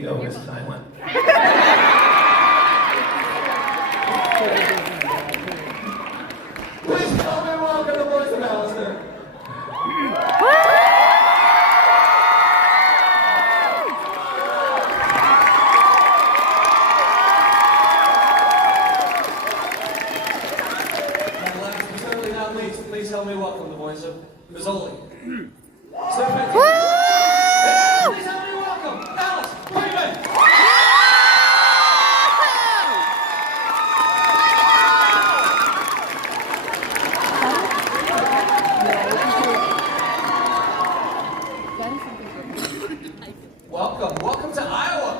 The O is silent. Please help me welcome the voice of Alistair. And last but certainly not least, please help me welcome the voice of Rizzoli. So fantastic. Please help me welcome Alice Freeman. Welcome to Iowa.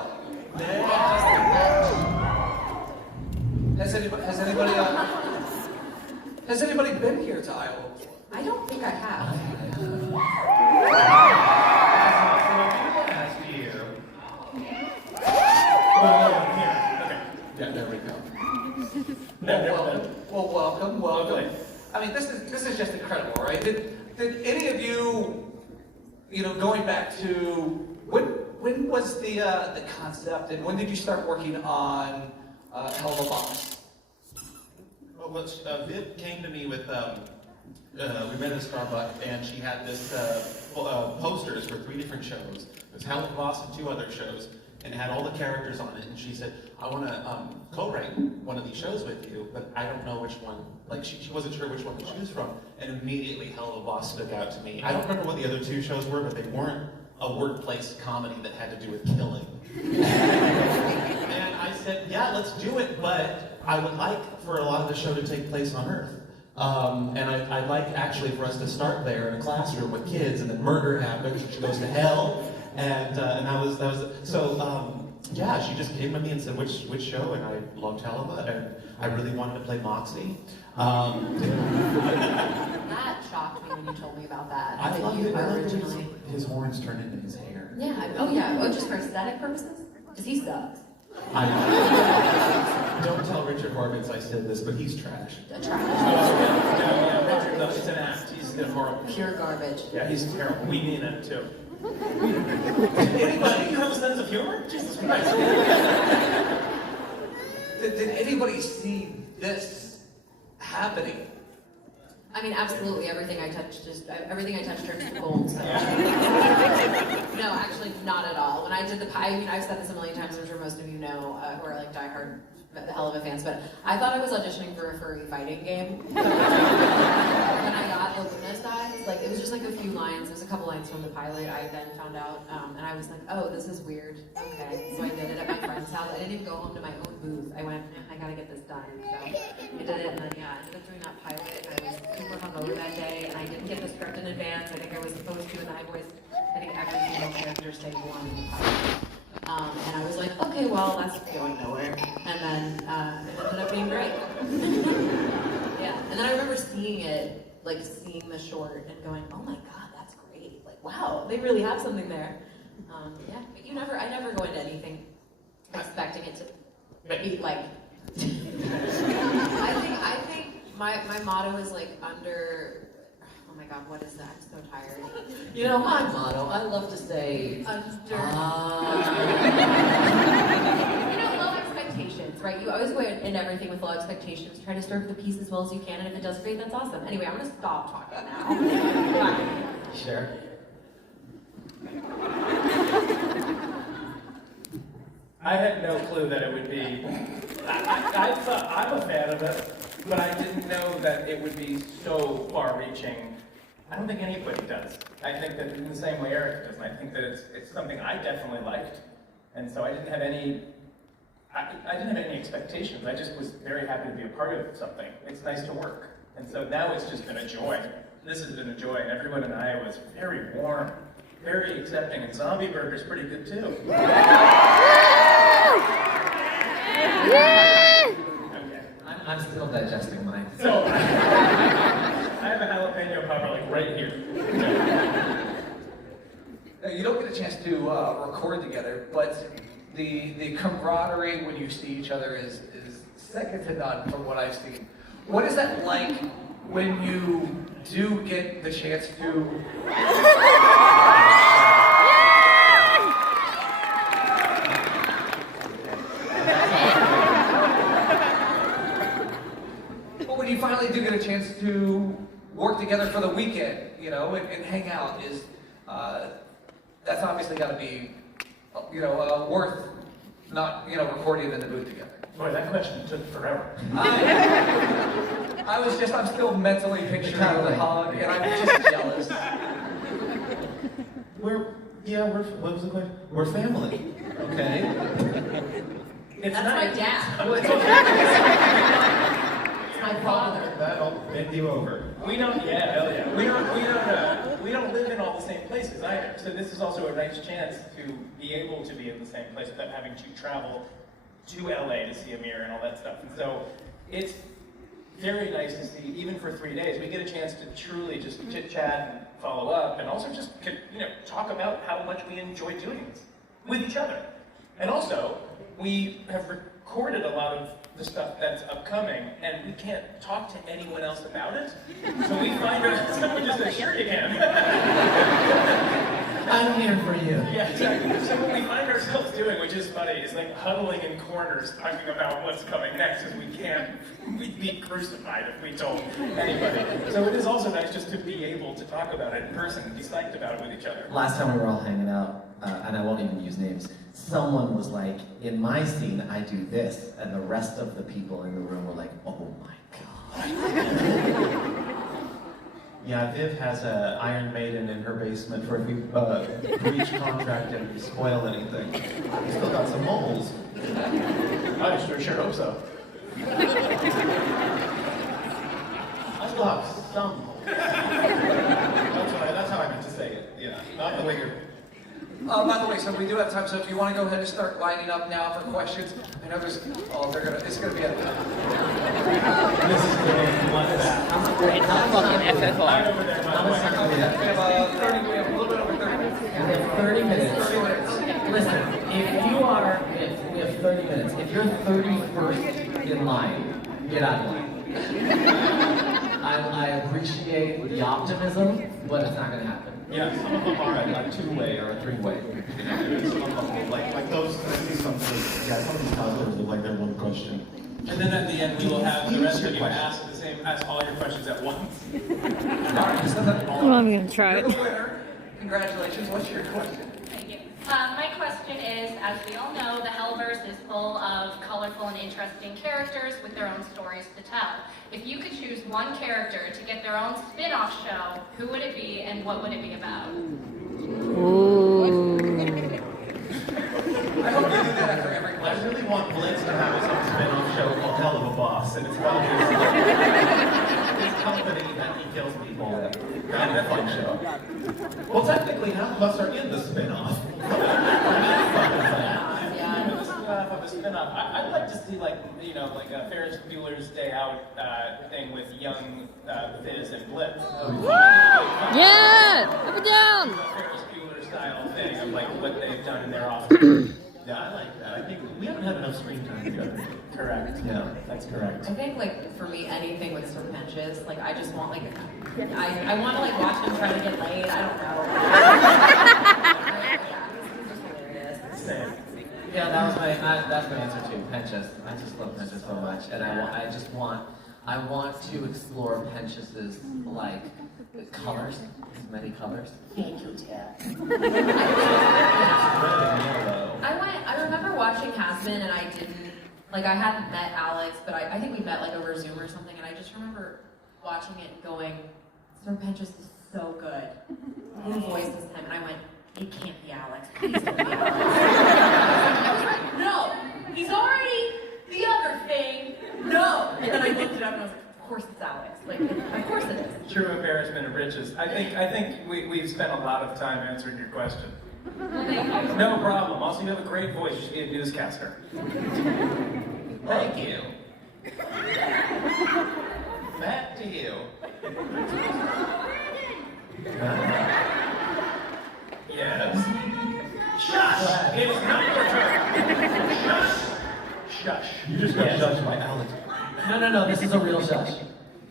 Has anybody been here to Iowa? I don't think I have. Last year. Yeah, there we go. No, Welcome. I mean, this is just incredible, right? Did any of you, going back to when was the concept, and when did you start working on Helluva? Well, Viv came to me with, we met at a Starbucks, and she had this posters for 3 different shows. It was Helluva and 2 other shows, and it had all the characters on it, and she said, I want to co-write one of these shows with you, but I don't know which one. Like, she wasn't sure which one to choose from, and immediately Helluva stood out to me. I don't remember what the other 2 shows were, but they weren't a workplace comedy that had to do with killing. And I said, yeah, let's do it, but I would like for a lot of the show to take place on Earth. And I'd like actually for us to start there in a classroom with kids, and then murder happens, and she goes to hell, and that was so. Yeah, she just came to me and said which show, and I loved Helluva, and I really wanted to play Moxie. That shocked me when you told me about that. I that love you it. I love originally. his horns turned into his hair. Yeah. Oh yeah. Oh, just for aesthetic purposes? Because he sucks. Don't tell Richard Horvitz I said this, but he's trash. Richard, though, it's an act. He's horrible. Pure garbage. Yeah, he's terrible. We mean it too. Anybody have a sense of humor? Jesus Christ. Did anybody see this happening? I mean, absolutely everything I touched turns to gold. So. No, actually, not at all. When I did the pie, I've said this a million times. I'm sure most of you know who are like diehard Helluva fans, but I thought I was auditioning for a furry fighting game. When I got the Luna size, it was just like a few lines. There was a couple lines from the pilot. I then found out, and I was like, oh, this is weird. Okay, so I did it at my friend's house. I didn't even go home to my own booth. I went, I gotta get this done. So I did it, and then I ended up doing that pilot. I was super hungover that day, and I didn't get the script in advance. I think I was supposed to, and then I voiced, I think every single character save one in the pilot. And I was like, okay, well, that's going nowhere. And then it ended up being great. Yeah. And then I remember seeing it, seeing the short and going, oh my God, that's great. Wow, they really have something there. Yeah, but I never go into anything expecting it to be I think my motto is under. Oh my God, what is that? I'm so tired. My motto, I love to say, low expectations, right? You always go in everything with low expectations. Try to serve the piece as well as you can, and if it does great, that's awesome. Anyway, I'm gonna stop talking now. Sure. I had no clue that it would be. I thought I'm a fan of it, but I didn't know that it would be so far-reaching. I don't think anybody does. I think that in the same way Eric does, and I think that it's something I definitely liked, and so I didn't have any. I didn't have any expectations. I just was very happy to be a part of something. It's nice to work, and so now it's just been a joy. This has been a joy, and everyone in Iowa was very warm, very accepting, and Zombie Burger's pretty good too. Okay. I'm still digesting mine. So, I have a jalapeno popper right here. You don't get a chance to record together, but the camaraderie when you see each other is second to none from what I've seen. What is that like when you do get the chance to... chance to work together for the weekend, you know, and hang out is, that's obviously got to be, you know, worth not, you know, recording in the booth together. Boy, that question took forever. I'm still mentally picturing the hug, and I'm just jealous. What was the question? We're family, okay? It's That's nice. my dad. Well, it's okay. It's my father. That'll bend you over. We don't live in all the same places either. So this is also a nice chance to be able to be in the same place without having to travel to LA to see Amir and all that stuff. And so it's very nice to see, even for 3 days, we get a chance to truly just chit chat and follow up, and also just talk about how much we enjoy doing this with each other. And also, we have recorded a lot of the stuff that's upcoming, and we can't talk to anyone else about it. So we find ourselves just a shirt again. I'm here for you. Yeah, exactly. So what we find ourselves doing, which is funny, is like huddling in corners talking about what's coming next, because we'd be crucified if we told anybody. So it is also nice just to be able to talk about it in person and be psyched about it with each other. Last time we were all hanging out, and I won't even use names, someone was like, in my scene, I do this, and the rest of the people in the room were like, oh my God. Yeah, Viv has an Iron Maiden in her basement for if we breach contract and spoil anything. We still got some moles. I sure hope so. I still have some moles. That's how I meant to say it. Yeah, not the way you're... By the way, so we do have time, so if you want to go ahead and start lining up now for questions, I know it's gonna be a... This is going to be like that. Right over there, by the way. We have 30, we have a little bit over 30 minutes. We have 30 minutes. 30 minutes. Listen, we have 30 minutes. If you're 31st in line, get out of line. I appreciate the optimism, but it's not going to happen. Yeah, some of them are a two-way or a three-way. Some of them, like those, I see some of these cosplayers look like they're one question. And then at the end, we will have the rest of you ask all your questions at once. Well, I'm gonna try You're it. the winner. Congratulations. What's your question? Thank you. My question is, as we all know, the Hellverse is full of colorful and interesting characters with their own stories to tell. If you could choose one character to get their own spin-off show, who would it be and what would it be about? Ooh. I hope you do that after every I question. really want Blitz to have his own spin-off show called Helluva Boss, and it's about his company that he kills people with. Kind of a fun show. Well, technically, half of us are in the spin-off. The spin-off of a spin-off. I'd like to see like a Ferris Bueller's Day Out thing with young Fizz and Blitz. Yeah! Up and down! A Ferris Bueller style thing of like what they've done in their office. Yeah, I like that. I think we haven't had enough screen time together. Correct. Yeah, that's correct. I think like for me, anything with Sir Penches, like I just want like I want to like watch him try to get laid. I don't know. He's just hilarious. Same. Yeah, that's my answer too. Penchas. I just love Penchas so much, and I want to explore Penchas's like colors, his many colors. Thank you, Ted. Red and yellow. I remember watching Hazbin and I hadn't met Alex, but I think we met like over Zoom or something, and I just remember watching it and going, Sir Penches is so good. Who voices him? And I went, it can't be Alex. Please don't be Alex. I was like, no, he's already the other thing. No. And then I looked it up and I was like, of course it's Alex. Like, of course it is. True embarrassment of riches. I think we've spent a lot of time answering your question. No problem. Also, you have a great voice. You should be a newscaster. Thank you. Back to you. Yes. Shush! It's not your turn. Shush! Shush. You just got judged by Alex. No, this is a real shush.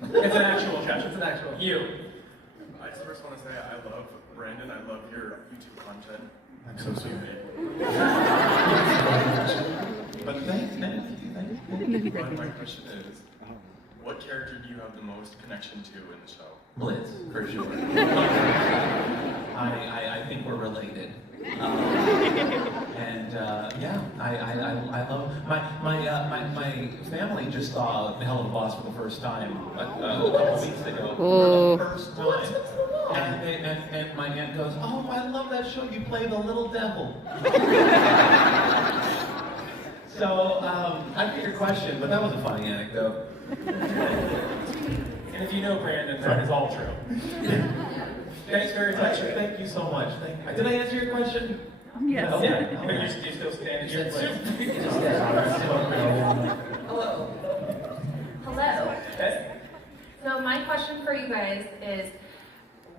It's an actual shush. It's an actual. You. I just first want to say I love Brandon. I love your YouTube content. I'm so sorry. But thank you. But my question is, what character do you have the most connection to in the show? Blitz, for sure. I think we're related. Yeah, I love my family just saw Helluva Boss for the first time a couple weeks ago. Oh. For the first time. And my aunt goes, "Oh, I love that show. You play the little devil." So I get your question, but that was a funny anecdote. And if you know Brandon, that is all true. Thanks very much. Thank you so much. Did I answer your question? Yes. Oh, Yeah, yeah. but you're still standing here. Hello. Hello. Okay. So my question for you guys is,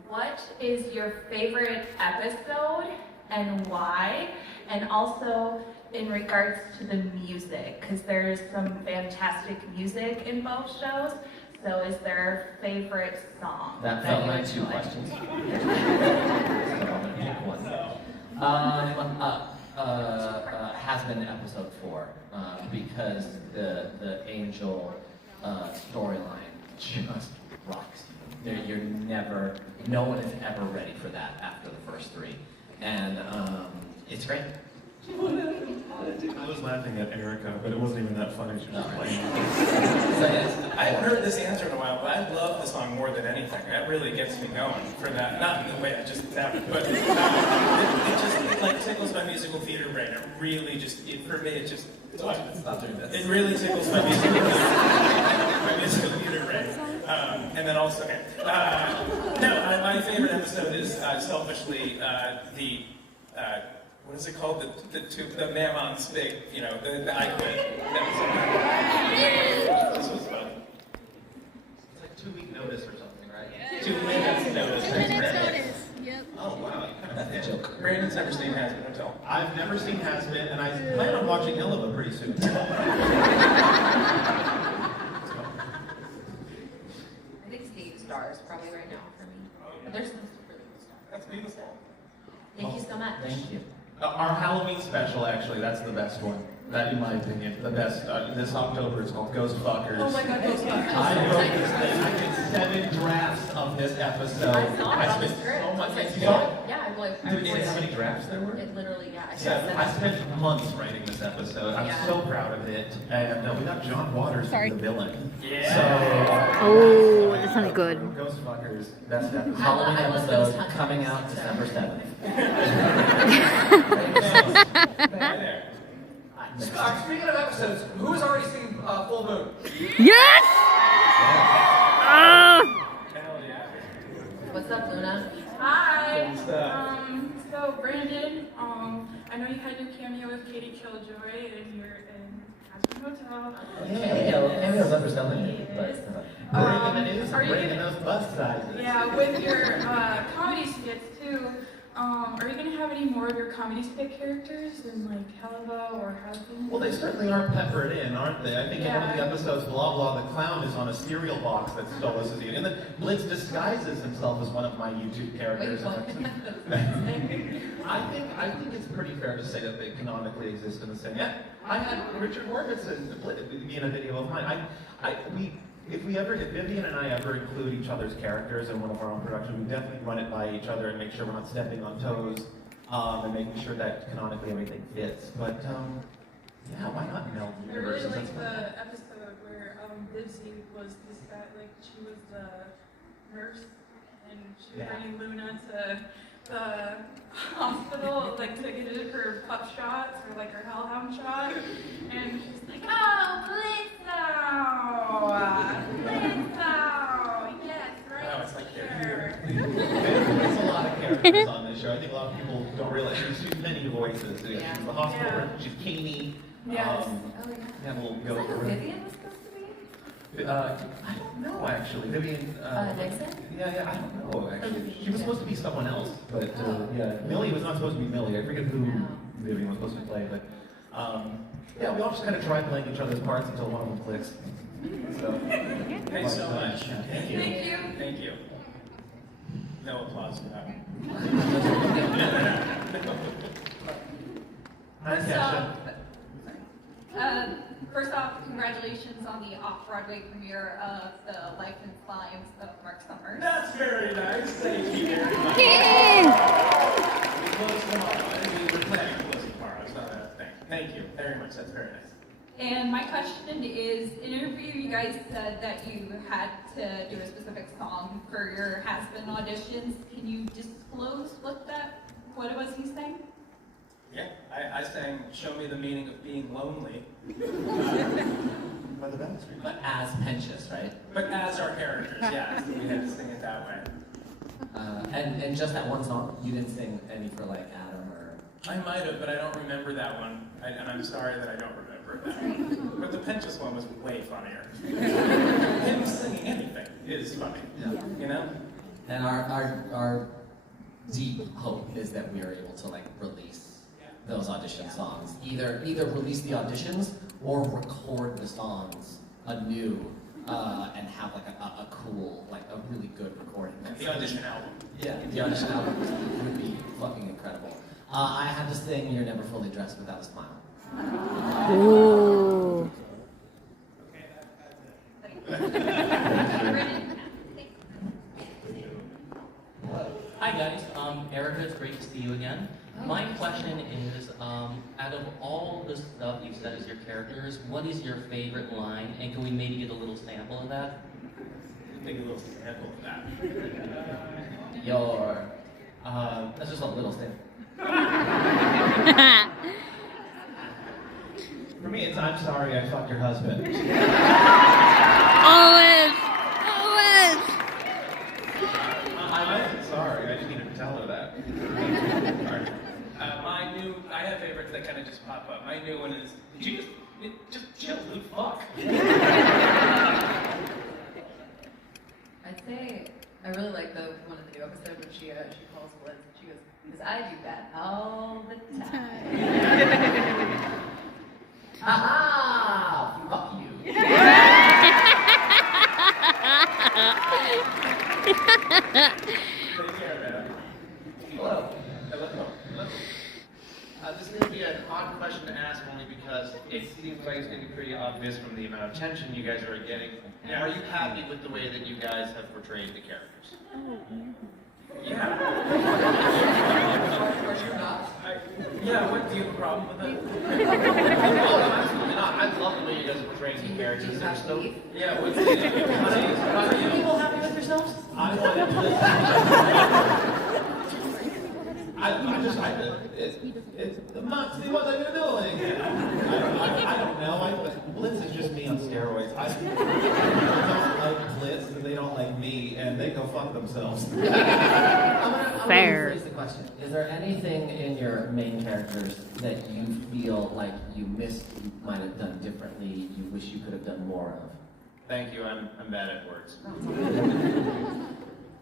what is your favorite episode and why? And also in regards to the music, because there's some fantastic music in both shows. So is there a favorite song? That that felt you like two enjoy? questions. So I'm gonna pick one. Hazbin episode 4, because the angel storyline just rocks you. You're never, no one is ever ready for that after the first 3, and it's great. I was laughing at Erica, but it wasn't even that funny. She was just playing. So yes, I haven't heard this answer in a while, but I love the song more than anything. That really gets me going for that. Not in the way I just happened, but it just like tickles my musical theater brain. It really just, for me, it just. stop doing this. It really tickles my musical theater brain. And then also, okay. My favorite episode is selfishly the. What is it called? The Mammon's big, the I Quit episode. This was fun. It's like 2-week notice or something, right? 2 minutes notice. 2 minutes notice. Yep. Oh, wow. That's a joke. Brandon's never seen Hazbin Hotel. I've never seen Hazbin, and I plan on watching Helluva pretty soon. I think Steve Star is probably right now for me. But there's some really cool stuff. That's beautiful. Thank you so much. Thank you. Our Halloween special, actually, that's the best one. That, in my opinion, the best. This October, it's called Ghost Fuckers. Oh my God, Ghost Fuckers. I wrote this thing. I did 7 drafts of this episode. I saw it on the spent script. so much. I was like, You saw it? yeah, I believe. Dude, you know how many drafts there were? It literally, yeah. I spent months writing this episode. I'm Yeah. so proud of it. And we got John Waters to be the villain. Yeah. Oh, that sounded good. Ghost Fuckers, best episode. Halloween I love episode Ghost Hunters, coming out so. December 7th. There. Speaking of episodes, who has already seen Full Moon? Yes! Ah! Hell yeah. What's up, Luna? Hi. What's up? So Brandon, I know you had your cameo with Katie Killjoy and you're in Hazbin Hotel. Cameo's underselling it, but Breaking the news are and you breaking gonna- those bus sizes. Yeah, with your comedy skits too. Are you gonna have any more of your comedy skit characters in like Helluva or Hazbin? Well, they certainly are peppered in, aren't they? I think in one of the Yeah. episodes, blah blah, the clown is on a cereal box that Stolas is eating. And then Blitz disguises himself as one of my YouTube characters. Wait, I think it's pretty fair to say that they canonically exist in the same. Yeah, I had Richard Orbison be in a video of mine. If Vivian and I ever include each other's characters in one of our own productions, we definitely run it by each other and make sure we're not stepping on toes, and making sure that canonically everything fits. But yeah, why not meld I really universes? like That's the episode where Bibsy was this guy, like she was the nurse and she was Yeah. bringing Luna to the hospital, like to get her pup shots or like her hellhound shot, and she's like, "Oh, Blitzo, yes, right Oh, it's like here." There's a lot of characters on this show. I think a lot of people don't realize she's many voices. Yeah. She's the hospital, Yeah. she's Keeney. Yes. Oh, yeah. Yeah, we'll Is go that who over. Vivian was supposed to be? I don't know actually. Vivian. Nixon? Yeah, I don't know actually. She was supposed to be someone else, but yeah, Millie was not supposed to be Millie. I forget who Vivian was supposed to play, but yeah, we all just kind of try playing each other's parts until one of them clicks. So. Thanks so much. Yeah, Thank you. Thank you. Thank you. No applause for that. Hi, First Kesha. off, First off, congratulations on the off-Broadway premiere of The Life and Crimes of Mark Summers. That's very nice. Thank you very much. Yay! We close tomorrow. We're planning to close tomorrow. It's not a thing. Thank you very much. That's very nice. And my question is, in an interview you guys said that you had to do a specific song for your Hazbin auditions. Can you disclose what it was you sang? Yeah, I sang "Show Me the Meaning of Being Lonely," By the Baptistry. But as Pentious, right? but as our characters, yeah, so we had to sing it that way. And just that one song, you didn't sing any for like Adam or. I might have, but I don't remember that one, and I'm sorry that I don't remember that. But the Pentious one was way funnier. Him singing anything is funny, Yeah. you know? And our deep hope is that we are able to like release those audition songs. Either release the auditions or record the songs anew and have like a cool, like a really good recording. The audition album. Yeah, the audition album would be fucking incredible. I had to sing "You're Never Fully Dressed Without a Smile." Ooh. Hi guys, Erica, it's great to see you again. My question is, out of all the stuff you've said as your characters, what is your favorite line, and can we maybe get a little sample of that? Take a little sample of that. That's just a little thing. For me, it's "I'm sorry I fucked your husband." Always. Always. I'm sorry, I just needed to tell her that. I have favorites that kind of just pop up. My new one is, did you just chill, dude, fuck. I'd say I really like the one in the new episode when she calls Liz and she goes, "Because I do that all the time." Haha! Fuck you. Take care, man. Hello. Hello. This is going to be an odd question to ask only because it seems like it's going to be pretty obvious from the amount of attention you guys are getting. Yeah. Are you happy with the way that you guys have portrayed the characters? Yeah. Are you not? Yeah, what, do you have a problem with it? Oh, no, absolutely not. I love the way you guys are portraying the Do characters. you They're have so... beef? Yeah, what's the Are you people happy with yourselves? I wanted to listen. Moxie, what are you doing? I don't know. Blitz is just me on steroids. I don't like Blitz, and they don't like me, and they go fuck themselves. I'm gonna Fair. rephrase the question. Is there anything in your main characters that you feel like you missed, you might have done differently, you wish you could have done more of? Thank you. I'm bad at words.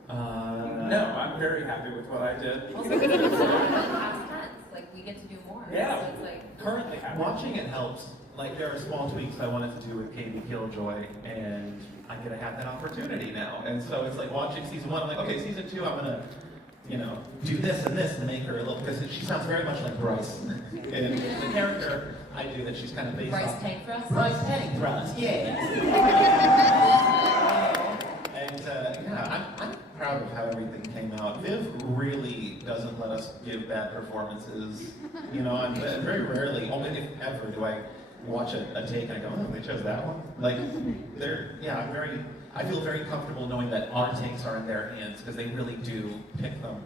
No, I'm very happy with what I did. Also, because it's past tense, like we get to do more. Yeah. So it's like, Currently happy. Watching it helps. Like, there are small tweaks I wanted to do with Katie Killjoy, and I get to have that opportunity now. And so it's like watching season 1, I'm like, okay, season 2, I'm gonna, do this and this and make her a little, because she sounds very much like Bryce. And the character I do that she's kind of based Bryce off. tank for us? Bryce Tank Thrust, yeah. And I'm proud of how everything came out. Viv really doesn't let us give bad performances. I'm very rarely, only if ever, do I watch a take and I go, oh, they chose that one. Like, I feel very comfortable knowing that our takes are in their hands because they really do pick them.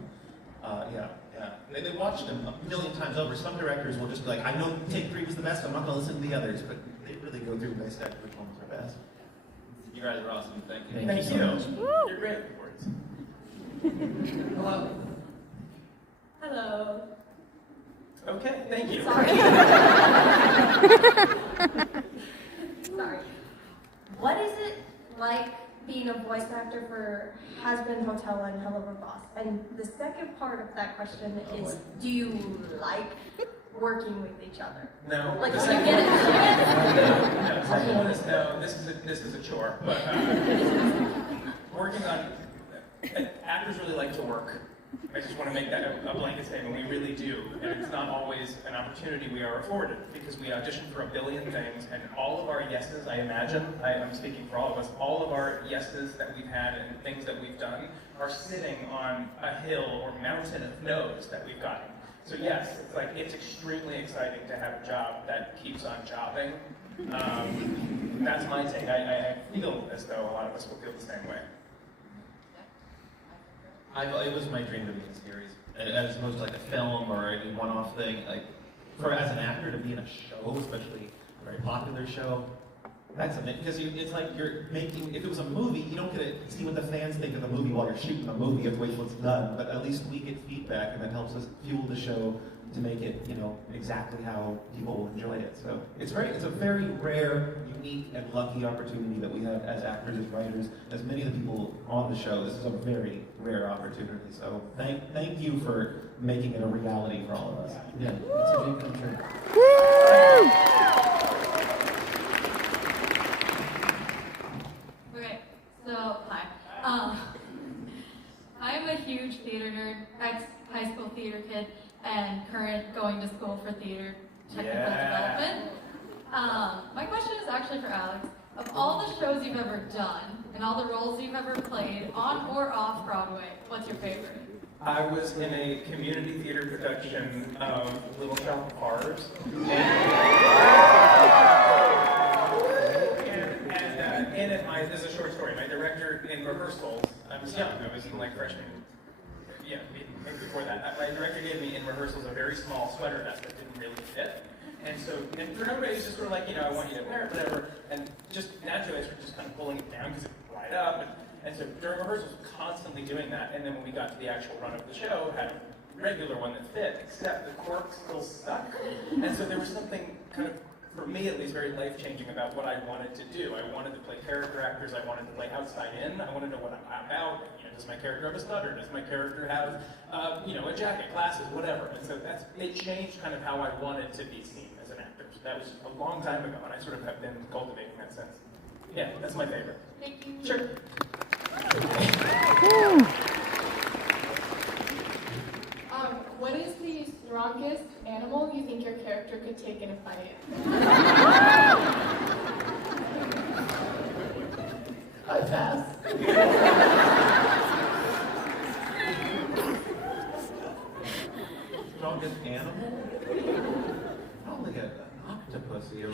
They watched them a million times over. Some directors will just be like, I know take 3 was the best, I'm not gonna listen to the others, but they really go through and dissect which ones are best. You guys are awesome, thank you. Thank you so much. You're great with words. Hello. Hello. Okay, thank you. Sorry. Sorry. What is it like being a voice actor for Hazbin Hotel and Helluva Boss? And the second part of that question is, do you like working with each other? No. Like, The you second- get it? No, second one is no. This is a chore. But working on actors really like to work, I just want to make that a blanket statement. We really do, and it's not always an opportunity we are afforded because we audition for a billion things, and all of our yeses, I imagine, I'm speaking for all of us, all of our yeses that we've had and things that we've done are sitting on a hill or mountain of no's that we've gotten. So yes, it's like it's extremely exciting to have a job that keeps on jobbing. That's my take. I feel as though a lot of us will feel the same way. It was my dream to be in a series, as opposed to like a film or a one-off thing. Like, as an actor to be in a show, especially a very popular show, that's amazing. Because it's like you're making. If it was a movie, you don't get to see what the fans think of the movie while you're shooting the movie. You have to wait till it's done. But at least we get feedback, and that helps us fuel the show to make it, exactly how people will enjoy it. So it's a very rare, unique, and lucky opportunity that we have as actors, as writers, as many of the people on the show. This is a very rare opportunity. So thank you for making it a reality for all of us. Yeah, it's a dream come true. Woo! Okay, so hi. I'm a huge theater nerd, ex-high school theater kid, and current going to school for theater technical development. My question is actually for Alex. Of all the shows you've ever done, and all the roles you've ever played, on or off Broadway, what's your favorite? I was in a community theater production of Little Shop of Horrors. And this is a short story. My director in rehearsals, I was young, I was in like freshman, maybe before that. My director gave me in rehearsals a very small sweater vest that didn't really fit. And for no reason, just sort of like, I want you to wear it, whatever. And just naturally, I started just kind of pulling it down because it would ride up. And so during rehearsals, constantly doing that. And then when we got to the actual run of the show, had a regular one that fit, except the cork still stuck. And so there was something kind of, for me at least, very life-changing about what I wanted to do. I wanted to play character actors. I wanted to play outside in. I wanted to know what I'm about. Does my character have a stutter? Does my character have, a jacket, glasses, whatever? And so it changed kind of how I wanted to be seen as an actor. So that was a long time ago, and I sort of have been cultivating that sense. Yeah, that's my favorite. Thank you. Sure. What is the strongest animal you think your character could take in a fight? I pass. Strongest animal? Probably an octopusy or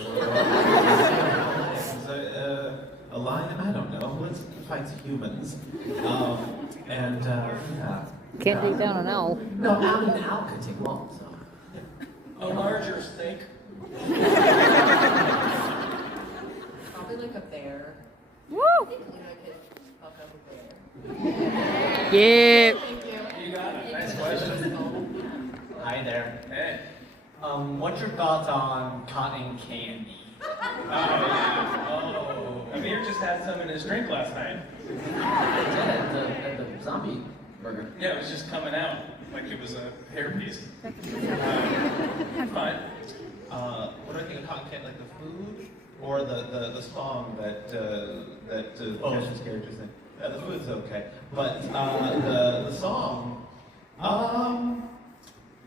a lion. I don't know. Let's fight humans. Yeah. Can't take down an owl. No, an owl could take long, so. A larger snake. Probably like a bear. Woo! I think Luna could fuck up a bear. Yeah. Thank you. You got it. Nice question. Hi there. Hey. What's your thoughts on cotton candy? Amir just had some in his drink last night. At the zombie burger. Yeah, it was just coming out like it was a hairpiece. Fine. What do I think of cotton candy? Like the food or the song that Cash's character sing? The food's okay, but the song,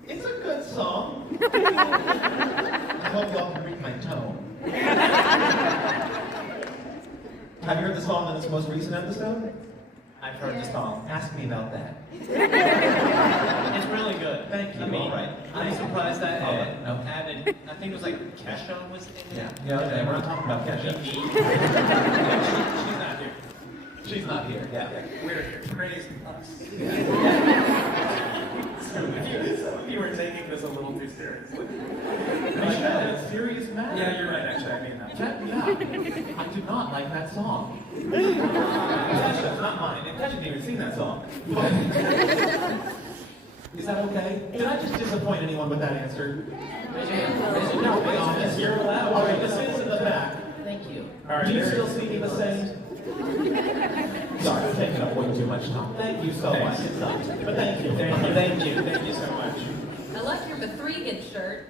it's a good song. I hope y'all can read my tone. Have you heard the song in this most recent episode? I've heard the song. Ask me about that. It's really good. Thank you. I mean, All right. I'm surprised that it No. added, I think it was like Kesha was in it. Yeah, okay, we're not talking about Kesha. She's not here. She's not here, yeah. We're here. Praise us. Some of you were taking this a little too seriously. Like that, it's a serious matter. Yeah, you're right, actually. I mean that. Yeah, I do not like that song. Kesha, not mine. And Kesha didn't even sing that song. Is that okay? Did I just disappoint anyone with that answer? No, be honest. You're allowed. All right, this is in the back. Thank you. All right, do you still see me the same? Sorry, I'm taking up way too much time. Thank you so much. It sucks. But thank you. Thank you so much. I like your Bethregan shirt.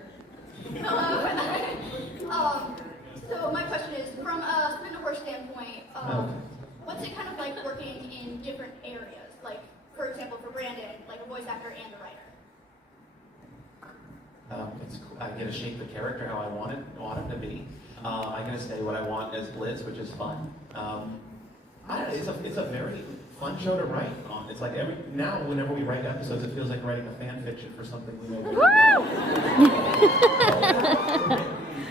So my question is, from a spin-to-horse standpoint, what's it kind of like working in different areas? Like, for for example, for Brandon, like a voice actor and a writer? It's cool. I get to shape the character how I want him to be. I get to say what I want as Liz, which is fun. It's a very fun show to write on. It's like whenever we write episodes, it feels like writing a fan fiction for something we know.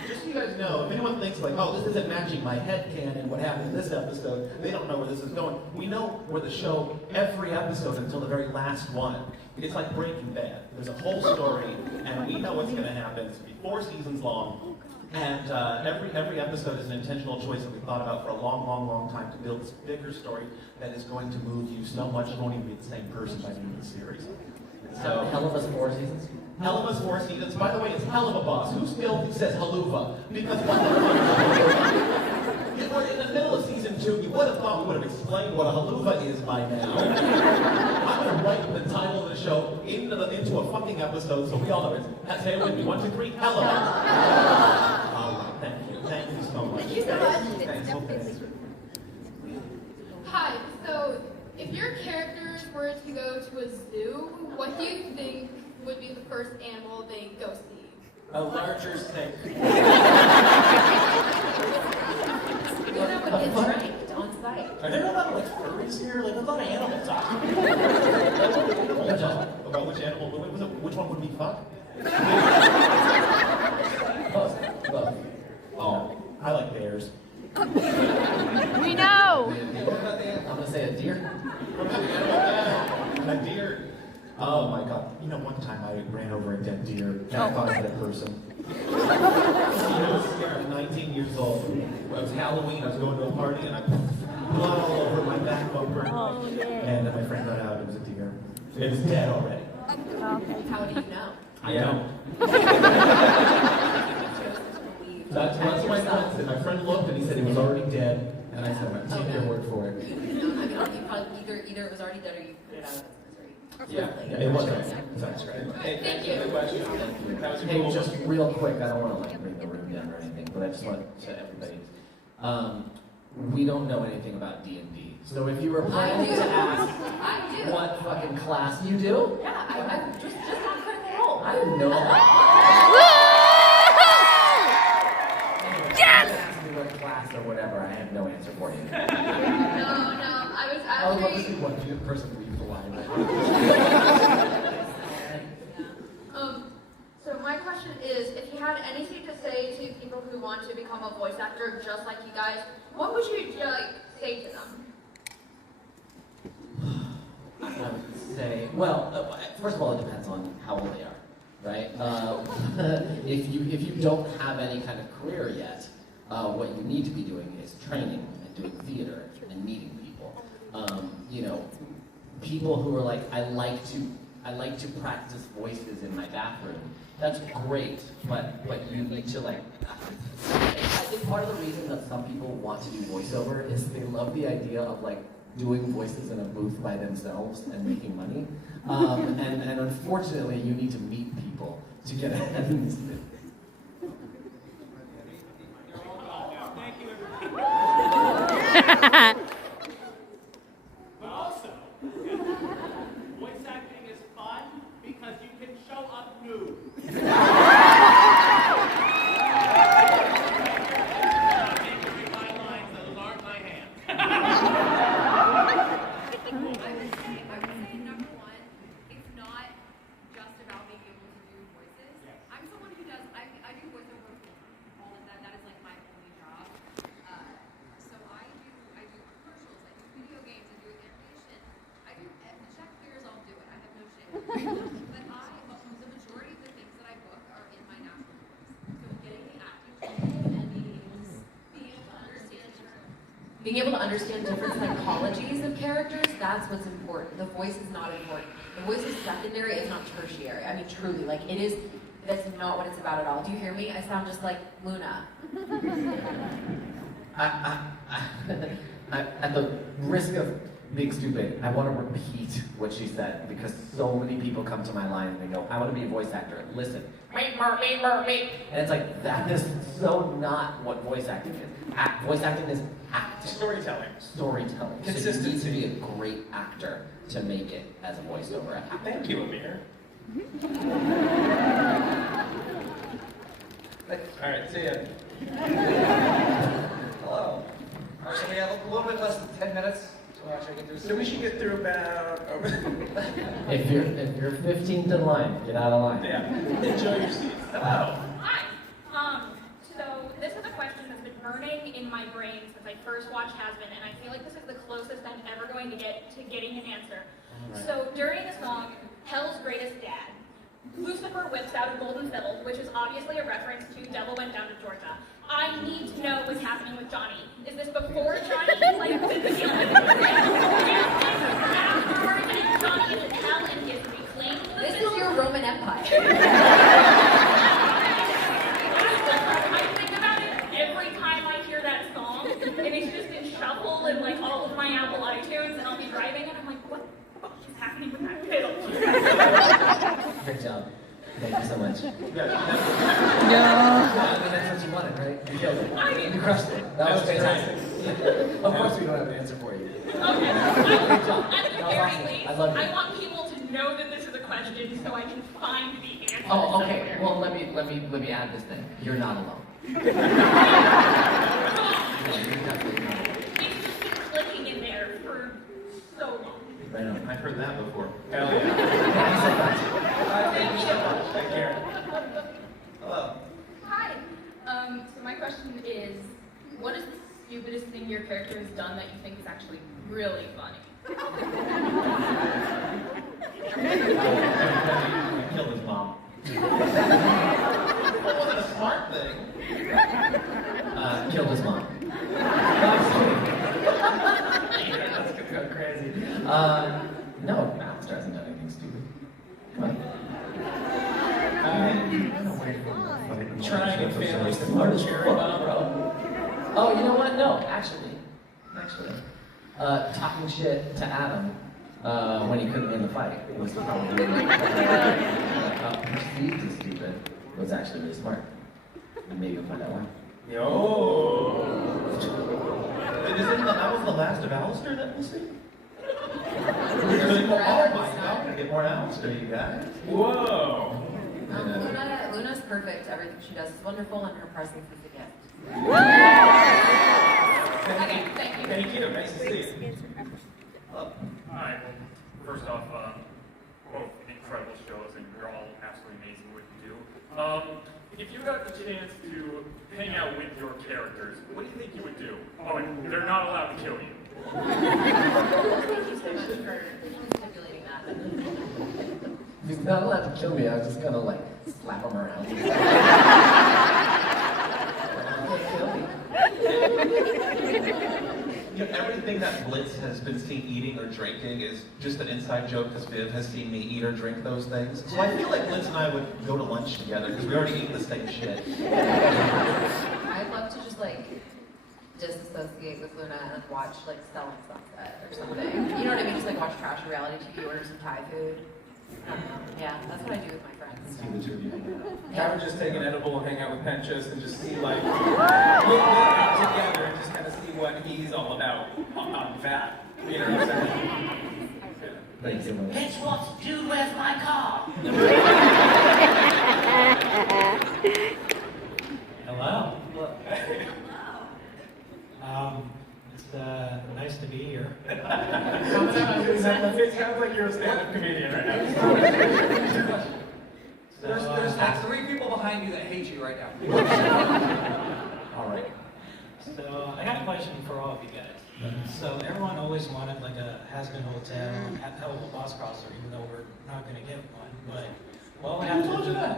Just so you guys know, if anyone thinks like, oh, this isn't matching my headcanon, what happened in this episode, they don't know where this is going. We know where the show, every episode until the very last one. It's like Breaking Bad. There's a whole story, and we know what's going to happen. It's going to be 4 seasons long. And every episode is an intentional choice that we thought about for a long, long, long time to build this bigger story that is going to move you so much you won't even be the same person by the end of the series. So Helluva's 4 seasons? Helluva's 4 seasons. By the way, it's Helluva Boss. Who still says Helluva? Because what the fuck? In the middle of season 2, you would have thought we would have explained what a Helluva is by now. I'm going to write the title of the show into a fucking episode so we all know it. Say it with me. 1, 2, 3. Helluva. Thank you. Thank you so much. Thank you so much. Thanks. Hi, so if your characters were to go to a zoo, what do you think would be the first animal they go see? A larger snake. That would get trained on site. Are there a lot of like furries here? Like a lot of animals talking. About which animal? Which one would be fuck? Both. Oh, I like bears. We know! I'm gonna say a deer. A deer. Oh my god. You know, one time I ran over a dead deer and I thought I had a person. I was 19 years old. It was Halloween, I was going to a party and I blood all over my back bumper. Oh, yeah. And my friend got out, it was a deer. It was dead already. Okay. How do you know? I don't. That's my friend said. My friend looked and he said he was already dead. And I said, I'm going to take your word for it. You know, I mean, you probably either it was already dead or you put it out of its misery. Yeah, it was. That's right. Hey, thank you for the question. That was a Hey, cool just real quick, I don't want to like bring the room down or anything, but I just want to everybody. We don't know anything about D&D. So if you were planning to ask I do. what fucking class you do, Yeah, I'm just on Critical Role. I didn't know that. Yes! Ask me what class or whatever, I have no answer for you. No, I was I would love to see actually, one person leave the line. So my question is, if you had anything to say to people who want to become a voice actor just like you guys, what would you say to them? I would say, well, first of all, it depends on how old they are, right? If you don't have any kind of career yet, what you need to be doing is training and doing theater and meeting people. You know, people who are like, I like to practice voices in my bathroom. That's great, but you need to like. I think part of the reason that some people want to do voiceover is they love the idea of like doing voices in a booth by themselves and making money. And unfortunately, you need to meet people to get ahead in this thing. But also, voice acting is fun because you can show up nude. I would say number one, it's not just about being able to do voices. I'm someone who does, I do voiceover for all of that. That is like my only job. So I do commercials, I do video games, I do animation, I do, if the check clears, I'll do it. I have no shame. But the majority of the things that I book are in my natural voice. So getting the acting training and being able to understand different psychologies of characters, that's what's important. The voice is not important. The voice is secondary, it's not tertiary. I mean, truly, like it is, that's not what it's about at all. Do you hear me? I sound just like Luna. At the risk of being stupid, I want to repeat what she said because so many people come to my line and they go, I want to be a voice actor. Listen, meep, meep, meep, meep, meep. And it's like, that is so not what voice acting is. Voice acting is acting. Storytelling. Storytelling. Consistency. So you need to be a great actor to make it as a voiceover actor. Thank you, Amir. All right, see ya. Hello. All right, so we have a little bit less than 10 minutes to actually get through. So we should get through about. If you're 15th in line, get out of line. Yeah. Enjoy your seats. Hello. Hi. So this is a question that's been burning in my brain since I first watched Hazbin, and I feel like this is the closest I'm ever going to get to getting an answer. Right. So during the song, Hell's Greatest Dad, Lucifer whips out a golden fiddle, which is obviously a reference to Devil Went Down to Georgia. I need to know what's happening with Johnny. Is this before Johnny, like, the beginning? Afterwards, and Johnny is in hell and he has reclaimed the This fiddle? is your Roman Empire. I think about it every time I hear that song, and it's just in shuffle and like all of my Apple iTunes, and I'll be driving and I'm like, what the fuck is happening with that fiddle? Great job. Thank you so much. No. That's what you wanted, right? You killed it. You crushed it. That was fantastic. Of course we don't have an answer for you. Okay. Great job. At the That was very awesome. least, I love I it. want people to know that this is a question so I can find the answer. Oh, okay. somewhere. Well, let me add this thing. You're not alone. It's just been clicking in there for so long. Right on. I've heard that before. Hell yeah. Thank you. Take care. Hello. Hi. So my question is, what is the stupidest thing your character has done that you think is actually really funny? Kill his mom. That wasn't a smart thing. Killed his mom. That's gonna go crazy. No, Alistair hasn't done anything stupid. Come on. Trying to family support cherry bomb. Oh, you know what? No, actually. Talking shit to Adam when he couldn't win the fight was probably perceived as stupid was actually really smart. And maybe you'll find out why. Yo. That was the last of Alistair that we'll see? Oh my God, we're gonna get more Alistair, you guys. Whoa. Luna's perfect. Everything she does is wonderful, and her presence is a gift. Okay, thank you. Thank you. Nice to see you. Hi. First off, both incredible shows, and you're all absolutely amazing at what you do. If you got the chance to hang out with your characters, what do you think you would do? Oh, and they're not allowed to kill you. Thank you so much for stipulating that. He's not allowed to kill me, I was just gonna like slap him around. You know, everything that Blitz has been seen eating or drinking is just an inside joke because Viv has seen me eat or drink those things. So I feel like Blitz and I would go to lunch together because we already eat the same shit. I'd love to just like disassociate with Luna and watch like Selling Sunset or something. You know what I mean? Just like watch trash reality TV, order some Thai food. Yeah, that's what I do with my friends. See the two of you. I would just take an edible and hang out with Penchas and just see like look out together and just kind of see what he's all about on that. You know what I'm saying? Thanks so much. Bitch wants to do where's my car? Hello. It's nice to be here. It sounds like you're a stand-up comedian right now. There's like 3 people behind you that hate you right now. All right. So I got a question for all of you guys. So everyone always wanted like a Hazbin hotel and Helluva boss crosser, even though we're not going to get one. But what we have to do that?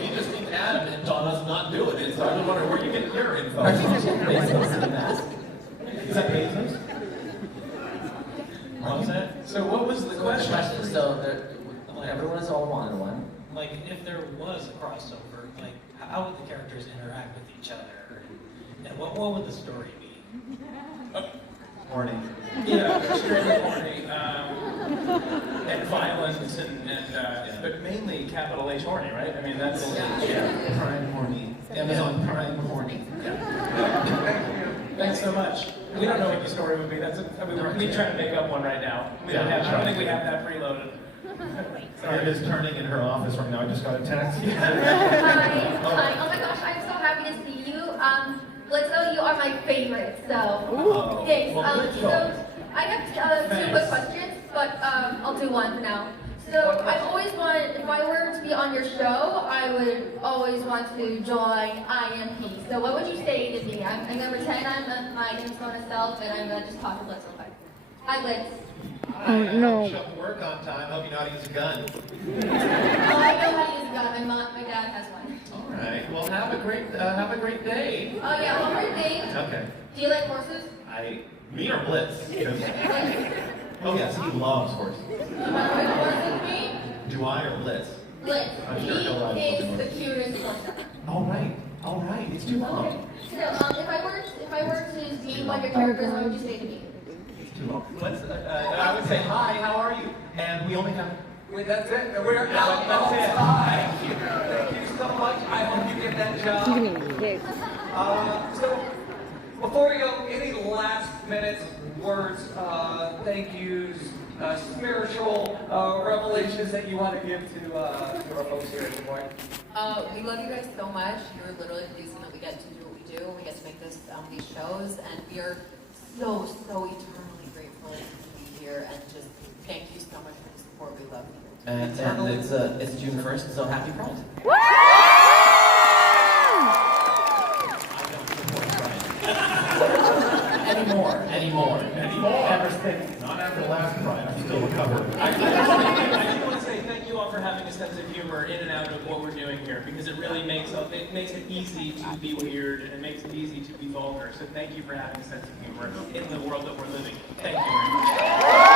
He just seemed adamant on us not doing it, so I just wonder where you get your info Are from. you guys getting Bezos in the mask? Is that Bezos? What was that? So what was the question? So everyone has all wanted one. Like if there was a crossover, like how would the characters interact with each other? And what would the story be? Horny. Yeah, extremely horny, and violent, but mainly capital H horny, right? I mean, that's Prime horny. Amazon Prime horny. Thanks so much. We don't know what the story would be. We try to make up one right now. I don't think we have that preloaded. It is turning in her office right now. I just got a text. Hi. Oh my gosh, I'm so happy to see you. Blitzo, you are my favorite. So thanks. So I have two quick questions, but I'll do one for now. So I've always wanted, if I were to be on your show, I would always want to join IMP. So what would you say to me? I'm gonna pretend I'm my persona self, and I'm gonna just talk to Blitz real quick. Hi, Blitz. Oh no. Show up to work on time. Hope you know how to use a gun. Oh, I know how to use a gun. My dad has one. All right. Well, have a great day. Oh yeah, one more thing. Okay. Do you like horses? Me or Blitz? Oh yes, he loves horses. Do I or Blitz? Blitz. I'm sure he'll love He is the cutest horse. All right. It's too long. So if I were to be one of your characters, what would you say to me? It's too long. I would say hi. How are you? And we only have. Wait, that's it? We're out. That's it. Thank you. Thank you so much. I hope you get that job. So, before we go, any last minute words, thank yous, spiritual revelations that you want to give to our folks here at the point? We love you guys so much. You're literally the reason that we get to do what we do. We get to make these shows, and we are so eternally grateful to be here. And just thank you so much for the support. We love you. And it's June 1st, so happy Pride. Anymore. Ever since, not after last Pride, I'm still recovering. I do want to say thank you all for having a sense of humor in and out of what we're doing here, because it really makes it easy to be weird, and it makes it easy to be vulgar. So thank you for having a sense of humor in the world that we're living. Thank you very much.